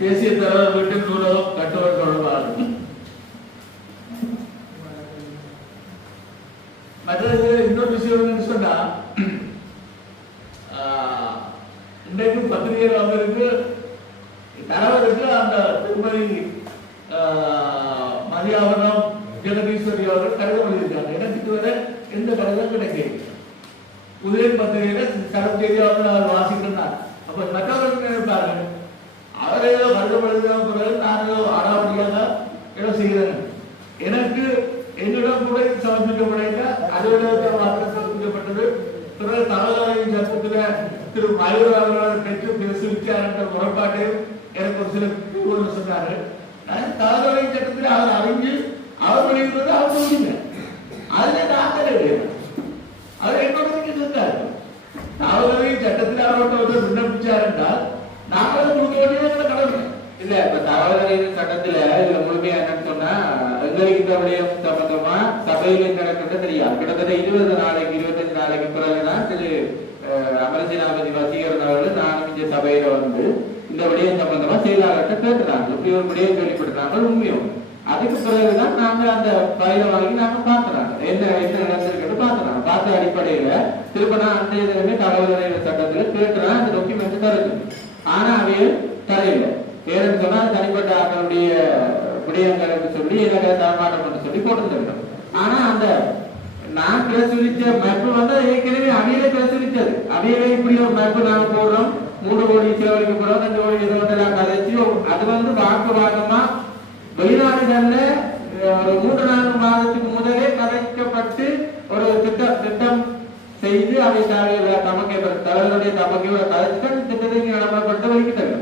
தேசிய தலைவர் வீட்டு நூலகம் கட்டுவது தொடர்பாக. மற்றது இன்னொரு விஷயம் என்னன்னு சொன்னா, இன்றைக்கு பத்திரிகையில் வந்திருக்கு தலைவருக்கு அந்த திருமதி மதியாவனம் ஜெகதீஸ்வரி அவர்கள் கடிதம் எழுதியிருக்காங்க. எனக்கு இதுவரை எந்த கடிதம் கிடைக்கல. உதயன் பத்திரிகையில கடன் செய்தி அவர் வாசிக்கிறார். அப்ப மற்றவர்கள் நினைப்பாரு அவர் ஏதோ கடிதம் எழுதின பிறகு நான் ஏதோ ஆடாவடியாக ஏதோ செய்கிறேன். எனக்கு என்னிடம் கூட சமர்ப்பிக்கப்படையில அலுவலகத்தில் மாற்றம் சமர்ப்பிக்கப்பட்டது. பிறகு தகவலின் சட்டத்தில் திரு மயூர் அவர்கள் பெற்று பிரசுரித்தார் என்ற முறைப்பாட்டையும் எனக்கு ஒரு சில கூறுகள் சொன்னாரு. தகவலின் சட்டத்தில் அவர் அறிஞ்சு அவர் வெளியிடுவது அவர் சொல்லுங்க. அதுல நாங்கள் கிடையாது. அவர் என்னோட இருக்காரு. தகவலின் சட்டத்தில் அவரோட விண்ணப்பிச்சார் என்றால் நாங்களும் கொடுக்க வேண்டியது கடமை இல்ல. இப்ப தகவல் சட்டத்துல இதுல முழுமையா என்னன்னு சொன்னா, எங்களுக்கு இந்த விடயம் சம்பந்தமா சபையில் என்ன நடக்கிறது தெரியாது. கிட்டத்தட்ட 20 நாளைக்கு 25 நாளைக்கு பிறகுதான் திரு அமரஜனாபதி வசீகரன் அவர்கள் நானும் இந்த சபையில வந்து இந்த விடயம் சம்பந்தமா செயலாளர்கிட்ட கேட்டுறாங்க. இப்படி ஒரு விடயம் கேள்விப்படுறாங்க உண்மையும். அதுக்கு பிறகுதான் நாங்க அந்த பயில வாங்கி நாங்க பாக்குறாங்க என்ன என்ன நடந்திருக்குன்னு பாக்குறாங்க. பார்த்த அடிப்படையில திரும்ப நான் அன்றைய தினமே தகவல் சட்டத்துல கேட்டுறேன் அந்த டாக்குமெண்ட் தருது. ஆனா அவையும் தரையில்லை. ஏன்னு சொன்னா தனிப்பட்ட அவருடைய விடயங்களுக்கு சொல்லி எனக்கு தரமாட்டம் பண்ண சொல்லி போட்டுருக்கோம். ஆனா அந்த நான் பிரசுரிச்ச மேப்பு வந்து ஏற்கனவே அவையில பிரசுரிச்சது. அவையில இப்படி ஒரு மேப்பு நாங்க போடுறோம், 3 கோடி செலவழிக்கப்படுறோம், 2 கோடி எதுவும் கதைச்சு அது வந்து வாக்கு வாக்கமா வெளிநாடுகள்ல ஒரு 3-4 மாதத்துக்கு முதலே கதைக்கப்பட்டு ஒரு திட்டம் செய்து அவை தலைவருடைய தமக்கையோட கதைச்சு திட்டத்தை நடைமுறைப்படுத்த வைக்கிறாங்க.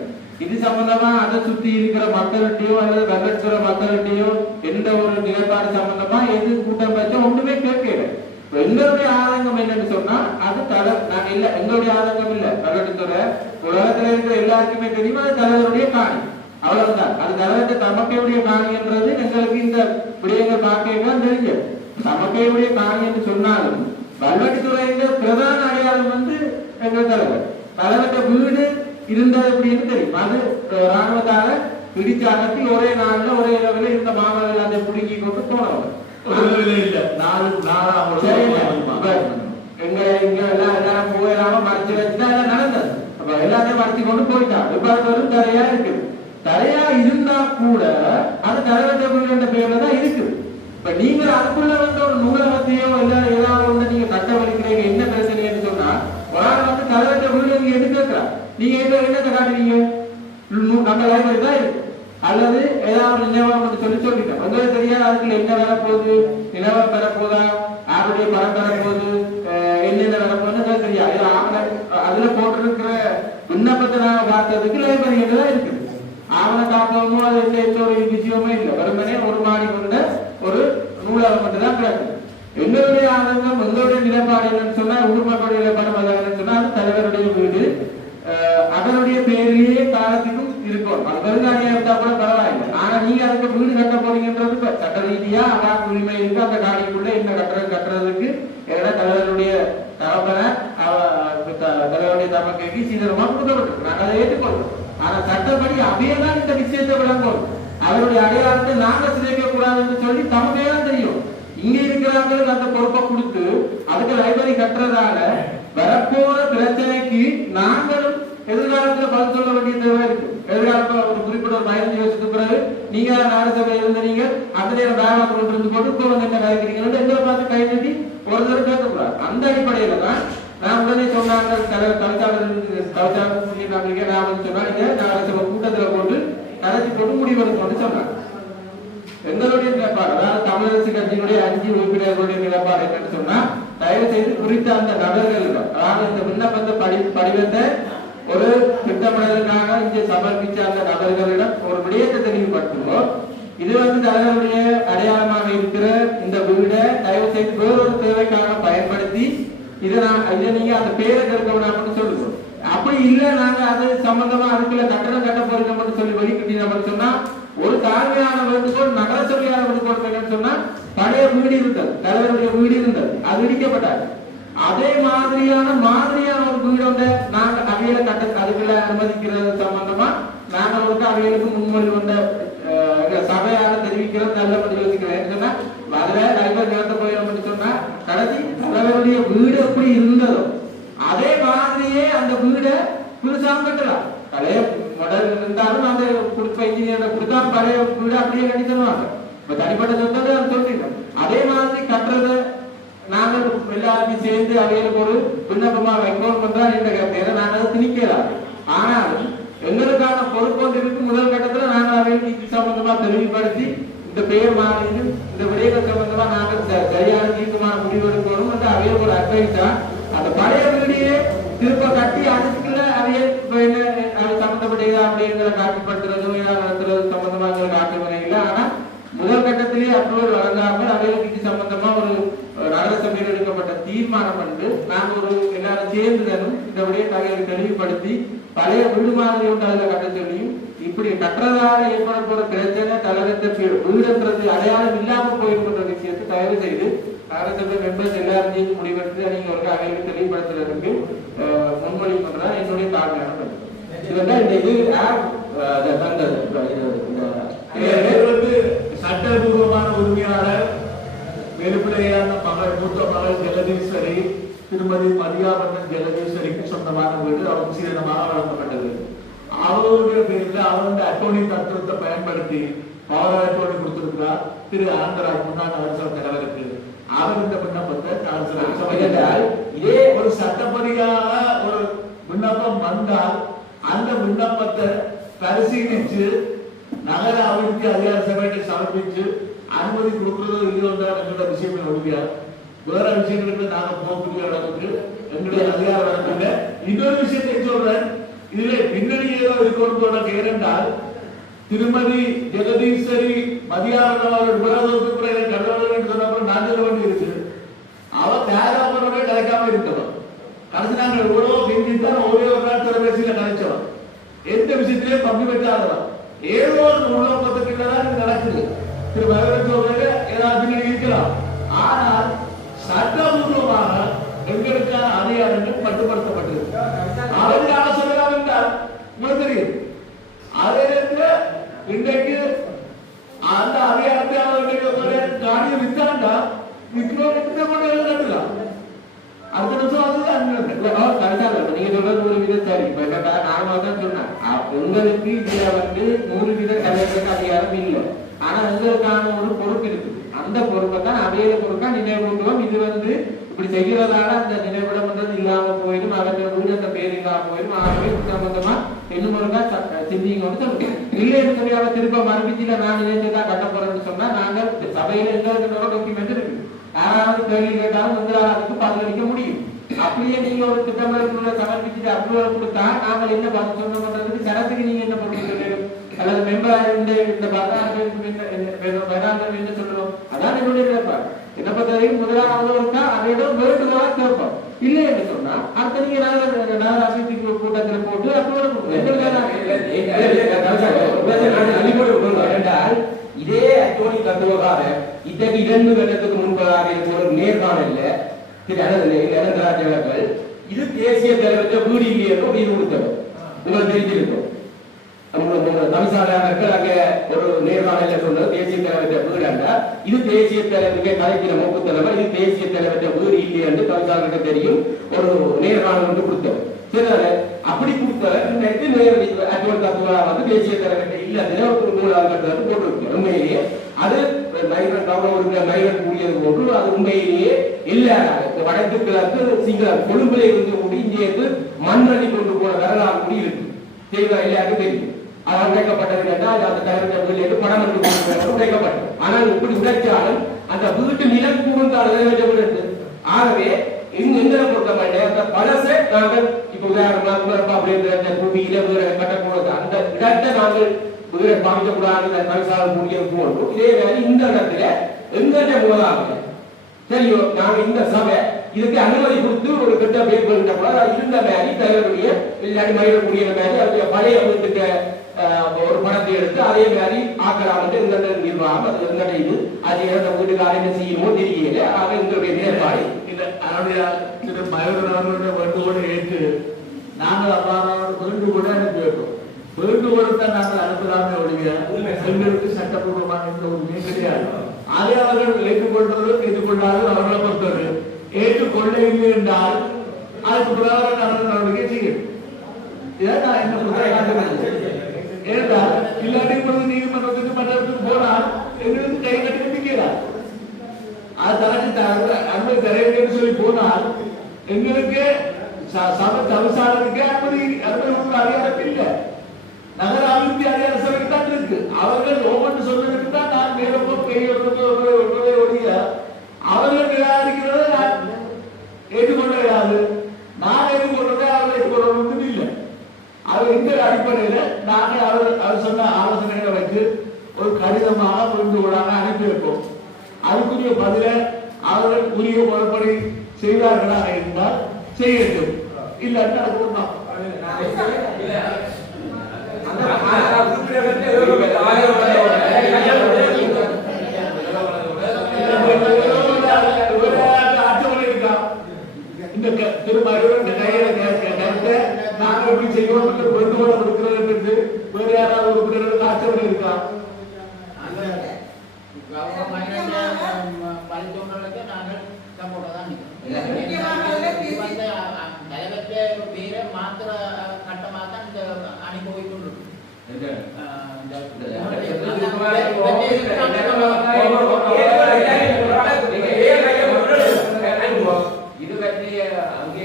இது சம்பந்தமா அதை சுத்தி இருக்கிற மக்கள்கிட்டயோ அல்லது வெள்ளச்சுற மக்கள்கிட்டயோ எந்த ஒரு நிலைப்பாடு சம்பந்தமா எது கூட்டம் வச்சோ ஒன்றுமே கேட்கல. எங்களுடைய ஆதங்கம் என்னன்னு சொன்னா அது நாங்க இல்ல, எங்களுடைய ஆதங்கம் இல்ல. வெள்ளத்துறை உலகத்துல இருக்கிற எல்லாருக்குமே தெரியுமா அது தலைவருடைய காணி, அவ்வளவுதான். அது தலைவருடைய தமக்கையுடைய காணி என்றது எங்களுக்கு இந்த விடயங்கள் பார்க்கலாம் தெரிஞ்சது. தமக்கையுடைய காணி என்று சொன்னாலும் வல்வெட்டித்துறையில பிரதான அடையாளம் வந்து எங்கள் தலைவருடைய வீடு இருந்தது அப்படின்னு தெரியும். அது ராணுவத்தால பிடிச்சு அகற்றி ஒரே நாள்ல ஒரே இரவுல இந்த மாணவர்கள் அதை பிடுங்கி கொண்டு போனவங்க. எங்க இங்க எல்லாரும் போயிடாம மறைச்சு வச்சுதான் எல்லாம் நடந்தது. அப்ப எல்லாத்தையும் மறைச்சு கொண்டு போயிட்டாங்க. இப்ப தரையா இருக்குது. தரையா இருந்தா கூட அது தலைவருடைய வீடு என்ற பெயர்ல தான் இருக்குது. இப்ப நீங்க அதுக்குள்ள வந்து ஒரு நூலகத்தையோ இல்ல ஏதாவது ஒண்ணு நீங்க கட்டவழிக்கிறீங்க, என்ன பிரச்சனைன்னு சொன்னா ஒரு ஆள் வந்து தலைவருடைய வீடு நீங்க எடுத்து வைக்கிறார். நீங்க என்னத்தை காட்டுறீங்க? நம்ம லைப்ரரி தான் இருக்கு அல்லது ஏதாவது நினைவகம் சொல்லி சொல்லிட்டோம். உங்களுக்கு தெரியாது அதுக்குள்ள என்ன வரப்போகுது, நிலவரம் பெறப்போதா, யாருடைய பணம் பெறப்போகுது, என்னென்ன வரப்போகுதுன்னு தெரியாது. அதுல போட்டிருக்கிற விண்ணப்பத்தை நாங்க பார்த்ததுக்கு லைப்ரரி தான் இருக்குது. ஆவண காப்பகமோ அது எந்த ஒரு விஷயமே இல்லை. வெறுமனே ஒரு மாடி கொண்ட ஒரு நூலகம் மட்டும் தான் கிடக்குது. எங்களுடைய ஆதங்கம் எங்களுடைய நிலைப்பாடு என்னன்னு சொன்னா, ஊர் மக்களுடைய நிலைப்பாடு என்னன்னு சொன்னா அது தலைவருடைய வீடு அதனுடைய பேரிலேயே காலத்துக்கும் இருக்கும். அது பெருங்காணியா இருந்தா கூட பரவாயில்லை. ஆனா நீங்க அதுக்கு வீடு கட்ட போறீங்கன்றது சட்ட ரீதியா அவாக்கு உரிமை இருக்கு. அந்த காணிக்குள்ள என்ன கட்டுறதுக்கு ஏன்னா தலைவருடைய தகப்பனை தலைவருடைய தமக்கைக்கு சீக்கிரமா கொடுக்கப்பட்டிருக்கு. நாங்கள் அதை ஏற்றுக்கொள்றோம். ஆனா சட்டப்படி அவையெல்லாம் இந்த விஷயத்தை விளங்கும். அவருடைய அடையாளத்தை நாங்க சிதைக்க கூடாதுன்னு சொல்லி தமக்கையெல்லாம் தெரியும். இங்க இருக்கிறாங்களுக்கு அந்த பொறுப்பை கொடுத்து அதுக்கு லைப்ரரி கட்டுறதால வரப்போற பிரச்சனைக்கு நாங்களும் எதிர்காலத்துல பதில் சொல்ல வேண்டிய தேவை இருக்கு. எதிர்காலத்துல ஒரு குறிப்பிட்ட ஒரு 15 வருஷத்துக்கு பிறகு நீங்க நாடசபையில் இருந்தீங்க, அந்த நேரம் வேகத்தில் இருந்து போட்டு இப்போ வந்து என்ன கலைக்கிறீங்கன்னு எங்களை பார்த்து கை நீட்டி ஒரு தடவை கேட்கக்கூடாது. அந்த அடிப்படையில தான் நான் உடனே சொன்னாங்க கலைச்சாளர் சொல்லியிருக்காங்க. நான் வந்து சொன்னா நீங்க நாடசபை கூட்டத்துல போட்டு கலைச்சி போட்டு முடிவெடுக்கணும்னு சொன்னாங்க. எங்களுடைய நிலைப்பாடு அதாவது தமிழரசு கட்சியினுடைய 5 உறுப்பினர்களுடைய நிலைப்பாடு என்னன்னு சொன்னா, தயவு செய்து குறித்த அந்த நபர்களிடம் அதாவது இந்த விண்ணப்பந்த படிவத்தை ஒரு திட்டமிடலுக்காக இங்கே சமர்ப்பிச்ச அந்த நபர்களிடம் ஒரு விடயத்தை தெளிவுபடுத்துவோம். இது வந்து தலைவருடைய அடையாளமாக இருக்கிற இந்த வீடை தயவு செய்து வேறொரு தேவைக்காக பயன்படுத்தி இதை நீங்க அந்த பேரை கெடுக்க விடாமன்னு சொல்லுவோம். அப்படி இல்லை நாங்க அது சம்பந்தமா அதுக்குள்ள கட்டணம் கட்ட போறோம்னு சொல்லி வெளிக்கிட்டீங்கன்னு சொன்னா ஒரு தாழ்மையான வேண்டுகோள் நகர சபையான வேண்டுகோள் என்னன்னு சொன்னா பழைய வீடு இருந்தது, தலைவருடைய வீடு இருந்தது, அது இடிக்கப்பட்டாரு. அதே மாதிரியான ஒரு வீடு நாங்க அவையில கட்ட அதுக்குள்ள அனுமதிக்கிறது சம்பந்தமா நாங்கள் ஒரு அவைகளுக்கு முன்மொழி கொண்ட சபையாக தெரிவிக்கிறது நல்ல பற்றி யோசிக்கிறேன் சொன்னா அதுல தலைவர் நிலத்த போயிடும் சொன்னா கடைசி தலைவருடைய வீடு எப்படி இருந்ததோ அதே மாதிரியே அந்த வீடை புதுசாக கட்டலாம். பழைய மாடல் இருந்தாலும் அந்த கொடுத்த இன்ஜினியர் கொடுத்தா பழைய வீடு அப்படியே கட்டி தருவாங்க. இப்ப தனிப்பட்ட சொந்தத்தை சொல்றீங்க அதே மாதிரி கட்டுறத நாங்கள் எல்லாருமே சேர்ந்து அவைகளுக்கு ஒரு விண்ணப்பமா வைக்கணும் பண்றா என்ற பேரை நாங்கள் அதை திணிக்கலாம். ஆனாலும் எங்களுக்கான பொறுப்பு ஒன்று இருக்கு. முதல் கட்டத்துல நாங்கள் அவைகளுக்கு இது சம்பந்தமா தெளிவுபடுத்தி இந்த பெயர் மாறி இந்த விடயங்கள் சம்பந்தமா நாங்கள் சரியான தீர்க்கமான முடிவு எடுக்கணும் என்று அவைகளுக்கு ஒரு அட்வைஸா அந்த பழைய வீடியே திருப்ப கட்டி அதுக்குள்ள அவையல் சம்பந்தப்பட்ட அப்படிங்கிற காட்சிப்படுத்துறது நடத்துறது சம்பந்தமா காட்டுவதே இல்லை. ஆனா முதல் கட்டத்திலேயே அப்ரூவல் வழங்காமல் அவைகளுக்கு இது சம்பந்தமா ஒரு நகரசபையில் எடுக்கப்பட்ட தீர்மானம் வந்து நாங்கள் ஒரு எல்லாரும் சேர்ந்துதனும் இந்த விடயத்தை தெளிவுபடுத்தி பழைய வீடு மாதிரி ஒன்று அதில் கட்ட சொல்லியும் இப்படி கட்டுறதால ஏற்பட போற பிரச்சனை தலைவத்த வீடுன்றது அடையாளம் இல்லாம போயிருக்கின்ற விஷயத்தை தயவு செய்து நகரசபை மெம்பர்ஸ் எல்லாரும் சேர்ந்து முடிவெடுத்து நீங்க ஒரு அவைகளுக்கு தெளிவுபடுத்துறதுக்கு முன்மொழி பண்றதா என்னுடைய தாழ்மையான இதுதான் இந்த இது சட்டபூர்வமான உரிமையாளர் வெளிப்படையான மகள் மூத்த மகள் ஜெகதீஸ்வரி திருமதி மதியாபந்தன் ஜெகதீஸ்வரிக்கு சொந்தமான வீடு அவருக்கு சீதனமாக வழங்கப்பட்டது. அவருடைய பேரில் அவருடைய அட்டோர்னி தத்துவத்தை பயன்படுத்தி பவர் அட்டோர்னி கொடுத்திருக்கிறார் திரு ஆனந்தராஜ் முன்னாள் நகரசபை தலைவருக்கு. அவர் இந்த விண்ணப்பத்தை இதே ஒரு சட்டப்படியாக ஒரு விண்ணப்பம் வந்தால் அந்த விண்ணப்பத்தை பரிசீலிச்சு நகர அபிவிருத்தி அதிகார சபையை சமர்ப்பிச்சு அனுமதி கொடுக்கிறதோ இல்லையோன்ற எங்களோட விஷயம் ஒழியா வேற விஷயங்களுக்கு நாங்க போகக்கூடிய அளவுக்கு எங்களுடைய அதிகாரம் வரக்கூடிய இன்னொரு விஷயத்தை சொல்றேன். இதுல பின்னணி ஏதோ இருக்கணும் ஏனென்றால் திருமதி ஜெகதீஸ்வரி மதியானவர் விரோதத்துக்கு கடவுள் சொன்னப்பறம் நான் சொல்ல வேண்டி இருக்கு. அவர் தயாராக கிடைக்காம இருக்கணும். கடைசி நாங்கள் எவ்வளவோ பிரிஞ்சுதான் ஒரே ஒரு நாள் தொலைபேசியில கிடைச்சோம். எந்த விஷயத்திலேயே பங்கு பெற்றாதவன் ஏதோ ஒரு உள்ளப்பத்துக்குள்ளதான் இது நடக்குது. திரு மகேந்திரன் சொல்றது ஏதாவது இருக்கலாம். ஆனால் சட்டபூர்வமாக எங்களுக்கான அதிகாரங்கள் மட்டுப்படுத்தப்பட்டிருக்கு. அவர்கள் ஆலோசனை என்றால் உங்களுக்கு தெரியும். அதே நேரத்தில் இன்றைக்கு அந்த அதிகாரத்தை அவர்களுடைய காணியை வித்தாண்டா விற்கலாம். அடுத்த நிமிஷம் அதுதான் நீங்க சொல்றது 100 வீதம் சரி. இப்ப நான் தான் சொன்னேன் உங்களுக்கு இதுல வந்து 100 வீதம் கலைஞருக்கு அதிகாரம் இல்லை. ஆனா எங்களுக்கான ஒரு பொறுப்பு இருக்கு. அந்த பொறுப்பை தான் அவையில பொறுப்பா நினைவுபடுத்துவோம். இது வந்து இப்படி செய்கிறதால அந்த நினைவிடம்ன்றது இல்லாம போயிடும். அவர்கள் வீடு அந்த பேர் இல்லாம போயிடும். ஆகவே சம்பந்தமா இன்னும் ஒருக்கா சிந்திங்க சொல்லுங்க. இல்லைன்னு சொல்லி அவ திருப்ப மறுபடியும் நான் நினைச்சுதான் கட்ட போறேன்னு சொன்னா நாங்கள் சபையில எங்களுக்கு டாக்குமெண்ட் இருக்கு. யாராவது கேள்வி கேட்டாலும் உங்களால் அதுக்கு பதிலளிக்க முடியும். அப்படியே நீங்க ஒரு திட்டமிடக்குள்ள சமர்ப்பிச்சுட்டு அப்ரூவல் கொடுத்தா நாங்கள் என்ன பார்த்து சொன்னோம்ன்றதுக்கு சரத்துக்கு நீங்க என்ன பண்ணுறீங்க அல்லது மெம்பர் இந்த வராங்க சொல்லுவோம். அதான் என்னுடைய நிலைப்பாடு. என்ன பத்திரிகை முதலாவது இருக்கா அதையிடம் வேண்டுதலாக கேட்போம். இல்லை என்று சொன்னா அடுத்த நீங்க நகராட்சி கூட்டத்தில் போட்டு என்றால் இதே அட்டோனி தத்துவகார இத்தகைய 2 வருடத்துக்கு முன்பதாக ஒரு நேர்காணல்ல திரு அனந்தராஜ் அவர்கள் இது தேசிய தலைவற்ற வீடு இல்லையோ வீடு கொடுத்தவர் உங்களுக்கு தெரிஞ்சிருக்கும். தமிழ்சாலையாளர்கள் அங்க ஒரு நேர்காணல சொன்னது தேசிய தலைவற்ற வீடு அல்ல, இது தேசிய தலைவருக்கு கலைக்கிற மூக்கு தலைவர், இது தேசிய தலைவற்ற வீடு இல்லை என்று தமிழ்சாலைக்கு தெரியும். ஒரு நேர்காணல் வந்து கொடுத்தவர். சரி, அப்படி கொடுத்தவர் அட்டோனி தத்துவா வந்து தேசிய தலைவற்ற இல்ல ஒரு 3 கட்டத்தில் போட்டு உண்மையிலேயே அது மைகன் கூடியது போன்று அது உண்மையிலேயே இல்லாத வடக்கு கிழக்கு சிங்கள கொழும்புல இருந்து கூடி இங்கே மண்ணடி கொண்டு போன வரலாறு கூடி இருக்கு. செய்வா எல்லாருக்கும் தெரியும். அது உடைக்கப்பட்டது கேட்டால் அந்த தலைவர் வீடு படம் எடுத்து உடைக்கப்பட்டது. ஆனால் இப்படி உடைச்சாலும் அந்த வீட்டு நிலம் கூர்ந்தால் ஆகவே எங்களை பொறுத்தவரை அந்த பழசை நாங்கள் இப்ப உதாரணமா அப்படின்ற பூமியில கட்டக்கூடாது. அந்த இடத்தை நாங்கள் பாதிக்கக்கூடாது போன்றோம். இதே வேலை இந்த இடத்துல எங்கிட்ட போதாங்க சரியோ நாங்க இந்த சபை இதுக்கு அனுமதி கொடுத்து ஒரு கிட்ட பேர் இருந்த மாதிரி தலைவருடைய இல்லாட்டி மயிலக்கூடிய மாதிரி அவருடைய பழைய வீட்டுக்கு ஒரு பணத்தை எடுத்து அதே மாதிரி ஆக்கலாம் இந்த நிர்வாகம் அது எங்கிட்ட இது அது இறந்த வீட்டுக்கார என்ன செய்யுமோ தெரியல. ஆக எங்களுடைய நிலைப்பாடு இல்லை. அதனுடைய திரு மயூரன் அவர்களுடைய வேண்டுகோளை ஏற்று நாங்கள் அவ்வாறு வேண்டுகோளை எனக்கு கேட்டோம். வேண்டுகோளுக்கு நாங்கள் அனுப்பலாமே ஒழிய எங்களுக்கு சட்டப்பூர்வமான எந்த உரிமையும் கிடையாது. அதை அவர்கள் ஏற்றுக்கொள்வதும் ஏற்றுக்கொள்ளாது அவர்களை பொறுத்தவரை ஏற்றுக்கொள்ள இல்லை என்றால் அதுக்கு பிரகாரம் அவர்கள் நடவடிக்கை செய்யும். இதான் நான் என்ன புத்தகம் ஏனென்றால் இல்லாட்டி இப்பொழுது நீதிமன்றத்துக்கு மன்றத்துக்கு போனால் எங்களுக்கு கை கட்டி நிற்கிறார். அது தனக்கு அனுமதி தர வேண்டும் சொல்லி போனால் எங்களுக்கு சமசாரத்துக்கு அனுமதி அதிகாரம் இல்லை. நகர அபிவிருத்தி அதிகார சபைக்கு தான் இருக்கு. அவர்கள் ஒவ்வொன்று சொல்றதுக்கு தான் நான் மேலப்போ பெய்ய ஒழிய அவர்கள் நிராகரிக்கிறத நான் ஏற்றுக்கொள்ள முடியாது. நான் ஏற்றுக்கொள்றதை அவர்கள் ஏற்றுக்கொள்ளணும் இல்லை. அவர் இந்த அடிப்படையில நாங்கள் அவர் சொன்ன ஆலோசனைகளை வச்சு ஒரு கடிதமாக வேண்டுகோளாக அனுப்பி வைப்போம். அதுக்குரிய பதில அவர்கள் உரிய முறைப்படி செய்வார்களாக இருந்தால் செய்யட்டும், இல்லாட்டி அது இந்த திருமணம் நாங்கள் எப்படி செய்வோம் வேண்டுகோள் இருக்கிறது வேறு யாராவது உறுப்பினர்கள் ஆட்சேபனை இருக்கா? மாத்திர கட்டமாக இந்த அணி போய்கொண்டு இது பற்றி அங்கே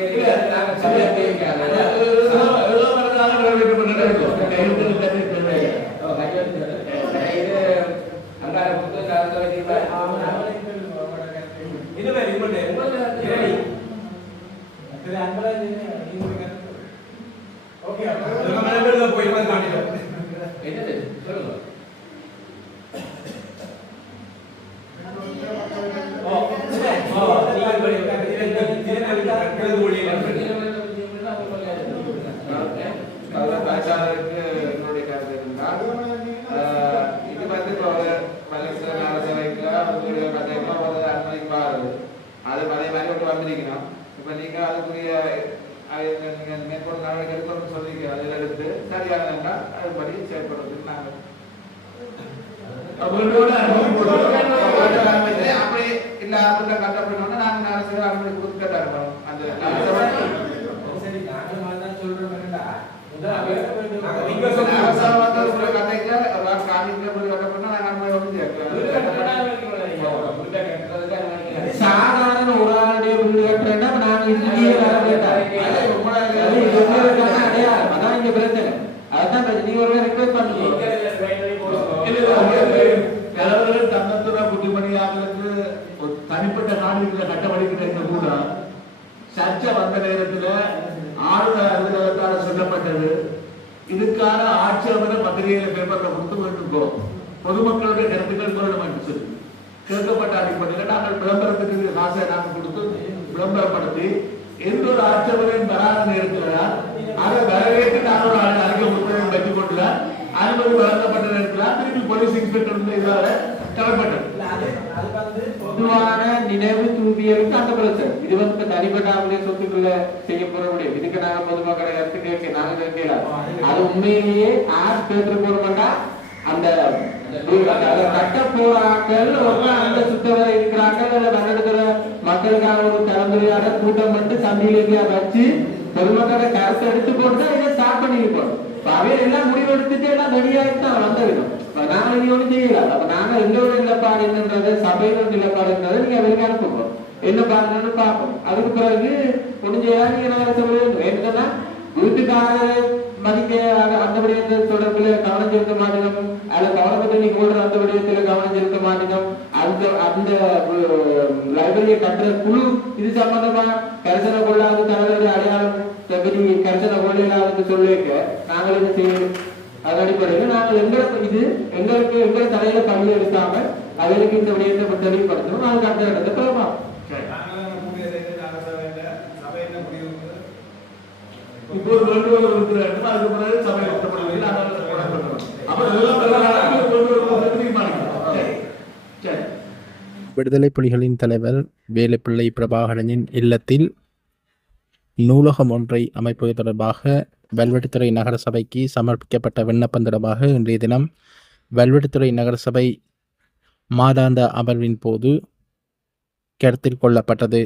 என்னுடைய கருத்து இருந்தால் இது வந்து பலசர அரசவைக்கு அனுமதிப்பாரு அது அதே மாதிரி ஒன்று வந்திருக்கணும். இப்ப நீங்க அதுக்குரிய நீங்க மேற்கொண்டு நடவடிக்கை எடுக்கணும்னு சொல்லிக்க அதில் எடுத்து சரியானதுன்னா அதுபடி செயல்படுறதுக்கு நாங்கள் அப்படி இல்ல அப்படின்னா கட்டப்படணும்னா நாங்கள் அரசு அனுமதி கொடுத்து கட்டணும். அந்த சாதாரண ஒரு ஆளுடைய வீடு கட்டுறேன்னா நாங்க இங்கேயே அதான் இங்க பிரச்சனை. அதுதான் நீங்க ஒரு ரிக்வெஸ்ட் பண்ணுங்க. தன்னத்துறை புத்திமணியாளர்களுக்கு ஒரு தனிப்பட்ட நாடுகளை கட்டமளிக்கிற கூட சர்ச்சை வந்த நேரத்தில் ஆளுநர் அலுவலகத்தால் சொல்லப்பட்டது இதுக்கான ஆட்சேபனை பத்திரிகையில பேப்பர்ல கொடுத்து வேண்டும் பொதுமக்களுடைய கருத்துக்கள் சொல்லணும் என்று சொல்லி கேட்கப்பட்ட அடிப்படையில் நாங்கள் விளம்பரத்துக்கு காசை நாங்கள் கொடுத்து விளம்பரப்படுத்தி எந்த ஒரு ஆட்சேபனையும் பெறாத நேரத்தில் அதை வரவேற்று நான் ஒரு அறிக்கை புத்தகம் வச்சு கொண்டுல அனுமதி வழங்கப்பட்ட நேரத்தில் திருப்பி போலீஸ் இன்ஸ்பெக்டர் இதாக தலைப்பட்டது. பொதுவான நினைவு தூபியலுக்கு அந்த பிரச்சனை இது வந்து தனிப்பட்ட சொத்துக்களை செய்ய போற முடியும். இதுக்கு நாங்க பொதுமக்களை கருத்து கேட்க நாங்க கேட்கல. அது உண்மையிலேயே ஆர் பேப்பர் போறமாட்டா அந்த கட்ட போராக்கள் அந்த சுத்தவரை இருக்கிறாங்க நடத்துற மக்களுக்கான ஒரு கலந்துரையாட கூட்டம் வந்து சந்தையிலேயே வச்சு பொதுமக்களோட கருத்தை எடுத்து போட்டு இதை ஸ்டார்ட் பண்ணிருக்கோம். அவையில் எல்லாம் முடிவு எடுத்துட்டு எல்லாம் ரெடியாகிட்டு தான் வந்த விதம். நாங்க இனி ஒன்றும் செய்யலாம். அப்ப நாங்க எங்களோட நிலப்பாடு என்னன்றது சபையோட நிலப்பாடுன்றதை நீங்க அவருக்கு அனுப்புவோம். என்ன பாருங்கன்னு பார்ப்போம். அதுக்கு பிறகு ஒன்றும் செய்யலாம். நீங்க நான் சொல்ல என்னன்னா வீட்டுக்காரர் மதிக்க அந்த விடயத்தில் தொடர்பில் கவனம் செலுத்த மாட்டோம். அதுல கவனப்பட்டு நீங்க போடுற அந்த விடயத்துல கவனம் செலுத்த மாட்டோம். அந்த லைப்ரரியை கட்டுற குழு இது சம்பந்தமா கரிசனை கொள்ளாத தலைவருடைய அடையாளம் தகுதி கரிசனை கொள்ளையிலாத சொல்லிக்க நாங்கள் இதை செய்யணும். அதன் அடிப்படையில் நாங்கள் எங்களை தலையில பள்ளி எடுக்காம அவருக்கு இந்த விடயத்தை தெளிவுபடுத்தணும். நாங்கள் அந்த இடத்தை போகலாம். இப்போ ஒரு வேண்டுகோள் இருக்கிற அதுக்கு பிறகு சபை நடத்தப்படுவதில் விடுதலை புலிகளின் தலைவர் வேலுப்பிள்ளை பிரபாகரனின் இல்லத்தில் நூலகம் ஒன்றை அமைப்பது தொடர்பாக வல்வெட்டித்துறை நகரசபைக்கு சமர்ப்பிக்கப்பட்ட விண்ணப்பம் தொடர்பாக இன்றைய தினம் வல்வெட்டித்துறை நகரசபை மாதாந்த அமர்வின் போது கருத்தில் கொள்ளப்பட்டது.